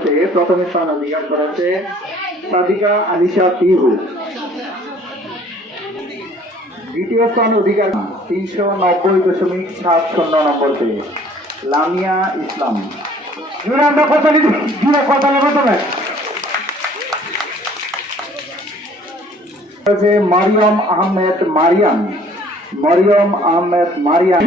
নম্বরতে প্রথম স্থান অধিকার করেছে সাদিকা আলিশা পিহু। দ্বিতীয় স্থান অধিকার 390.70 নম্বর পেয়ে লামিয়া ইসলাম। মারিয়াম আহমেদ মারিয়াম। মরিয়ম আহমেদ মারিয়াম।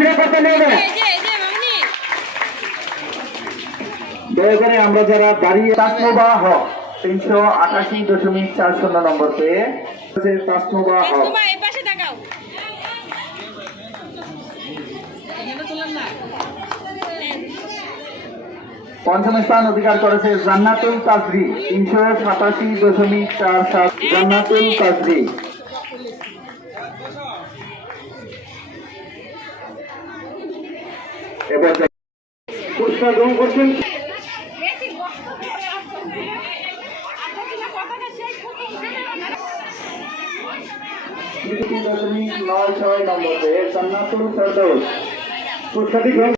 দয়া করে আমরা যারা দাঁড়িয়ে তাসনোবা হক 388.40 নম্বর পেয়ে তাসনোবা হক। পঞ্চম স্থান অধিকার করেছে জান্নাতুল তাজরি 387.47। জান্নাতুল তাজরি। এবার পুরস্কার গ্রহণ করছেন নম্বরে জান্নাতুল ফেরদৌস। পুরস্কারটি গ্রহণ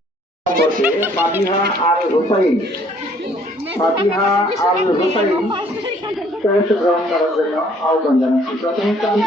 নম্বরে ফাতিহা আল হুসাইন। ফাতিহা আল হুসাইন পুরস্কার গ্রহণ করার জন্য আহ্বান জানাচ্ছি। প্রথম স্থান